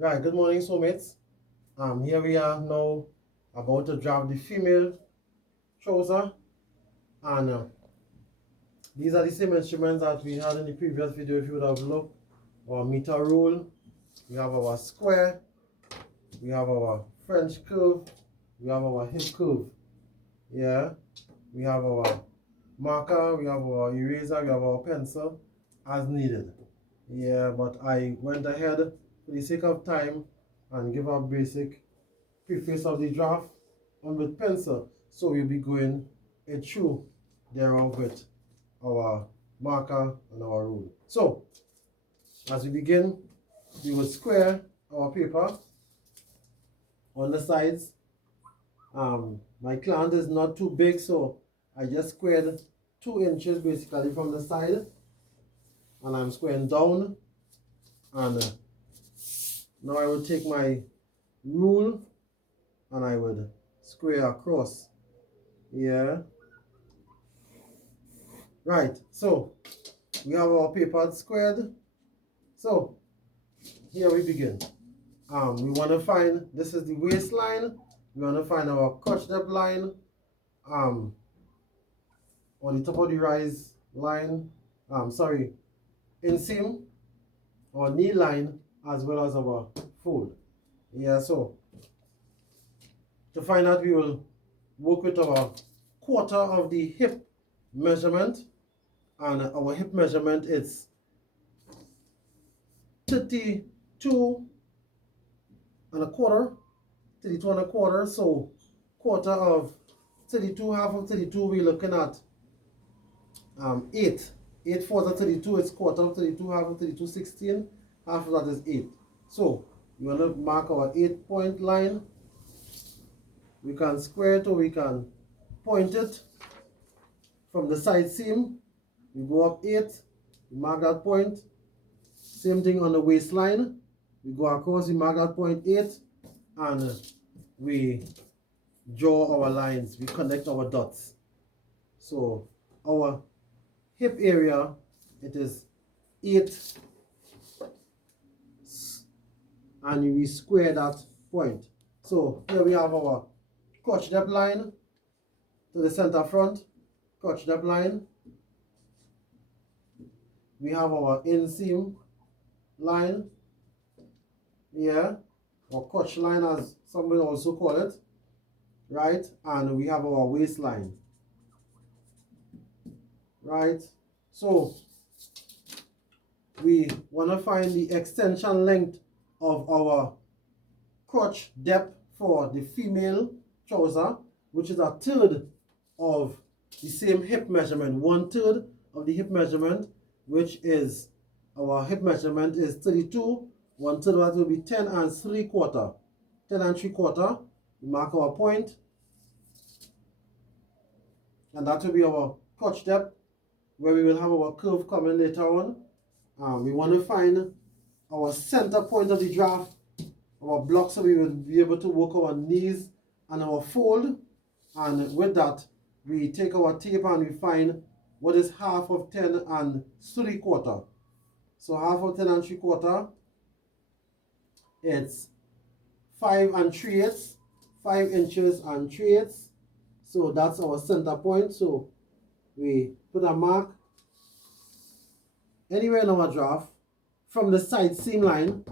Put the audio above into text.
Right, good morning, soulmates. Here we are now about to draft the female trouser, and these are the same instruments that we had in the previous video. If you would have looked, our meter rule, we have our square, we have our French curve, we have our hip curve. Yeah, we have our marker, we have our eraser, we have our pencil as needed. Yeah, but I went ahead for the sake of time and give a basic preface of the draft on with pencil. So we'll be going it through thereof with our marker and our rule. So as we begin, we will square our paper on the sides. My client is not too big, so I just squared 2 inches basically from the side, and I'm squaring down. And now I will take my rule and I would square across. Yeah. Right. So we have our paper squared. So here we begin. We want to find, this is the waistline. We want to find our crotch depth line on the top of the rise line. Inseam or knee line, as well as our fold. Yeah, so to find out, we will work with our quarter of the hip measurement, and our hip measurement is 32 and a quarter, 32 and a quarter. So quarter of 32, half of 32, we're looking at 8. 8 fourths of 32 is quarter of 32, half of 32, 16. Half of that is 8. So we want to mark our 8-point line. We can square it or we can point it from the side seam. We go up 8, we mark that point. Same thing on the waistline. We go across, we mark that point 8, and we draw our lines. We connect our dots. So our hip area, it is 8, and we square that point. So here we have our crotch depth line to the center front, crotch depth line. We have our inseam line, yeah, or crotch line as some will also call it, right? And we have our waistline, right? So we want to find the extension length of our crotch depth for the female trouser, which is a third of the same hip measurement, 1/3 of the hip measurement, which is our hip measurement is 32. 1/3 of that will be 10 3/4. 10 3/4. We mark our point, and that will be our crotch depth, where we will have our curve coming later on. We want to find our center point of the draft, our block, so we will be able to work our knees and our fold. And with that, we take our tape and we find what is half of 10 3/4. So half of 10 3/4, it's 5 3/8, 5 inches and 3/8. So that's our center point. So we put a mark anywhere in our draft from the side seam line.